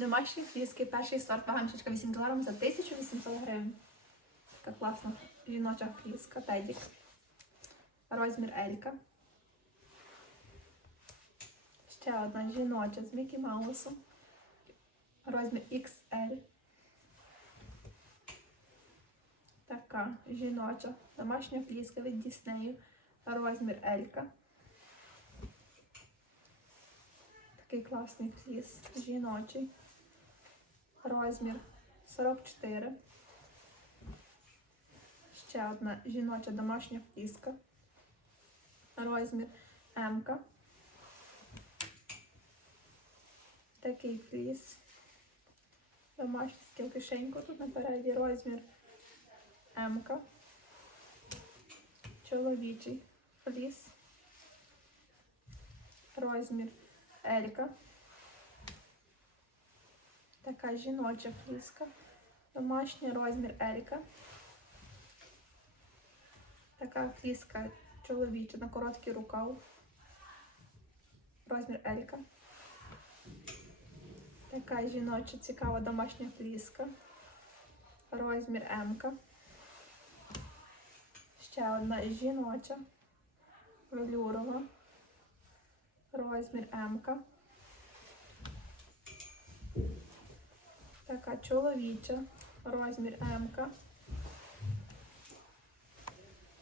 Домашні фліски, перший сорт ваганчичка 8 кг за 1800 гривень. Така класна жіноча фліска, тедік. Розмір Елька. Ще одна жіноча з Мікі Маусом. Розмір XL. Така жіноча домашня фліска від Діснею. Розмір Елька. Такий класний фліс жіночий. Розмір 44. Ще одна жіноча домашня фліска. Розмір М. Такий фліс. Домашній кишеньку тут напереді розмір М. Чоловічий фліс. Розмір Елька. Така жіноча фліска. Домашній розмір Елька. Така фліска чоловіча на короткий рукав. Розмір Елька. Така жіноча цікава домашня фліска. Розмір М. Ще одна жіноча. Велюрова. Розмір М. Така чоловіча. Розмір М.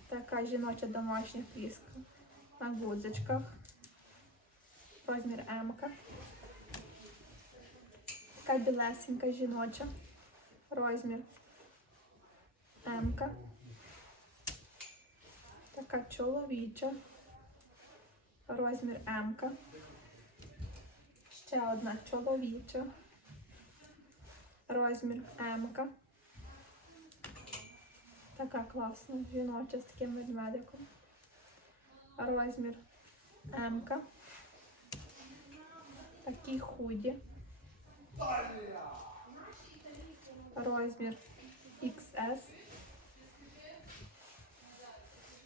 Така жіноча домашня фліска. На гудзичках. Розмір М. Така білесенька жіноча. Розмір М. Така чоловіча. Розмір М. Ще одна чоловіча. Розмір М. Така класна жіноча з таким ведмедиком. Розмір М. Такі худі. Розмір XS.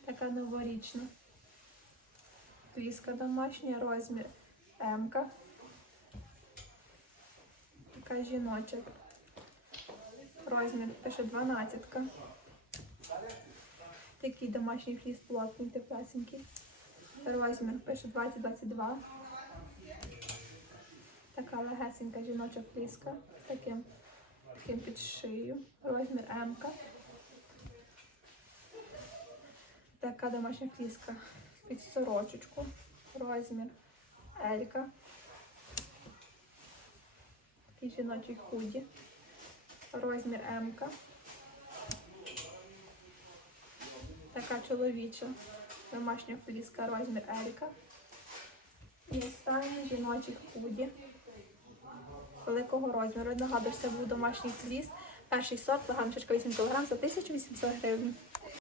Така новорічна. Фліска домашня, розмір М. Така жіноча. Розмір пише 12. Такий домашній фліс плотний, теплесенький. Розмір пише 20-22. Така легесенька жіноча фліска з таким, таким під шию. Розмір М. Така домашня фліска під сорочечку. Розмір Елька. Такий жіночий худі. Розмір М. Така чоловіча домашня фліска, розмір Елька. І останній жіночий худі великого розміру. Нагадую, це був домашній фліс. Перший сорт, лаганчичка 8 кг за 1800 гривень.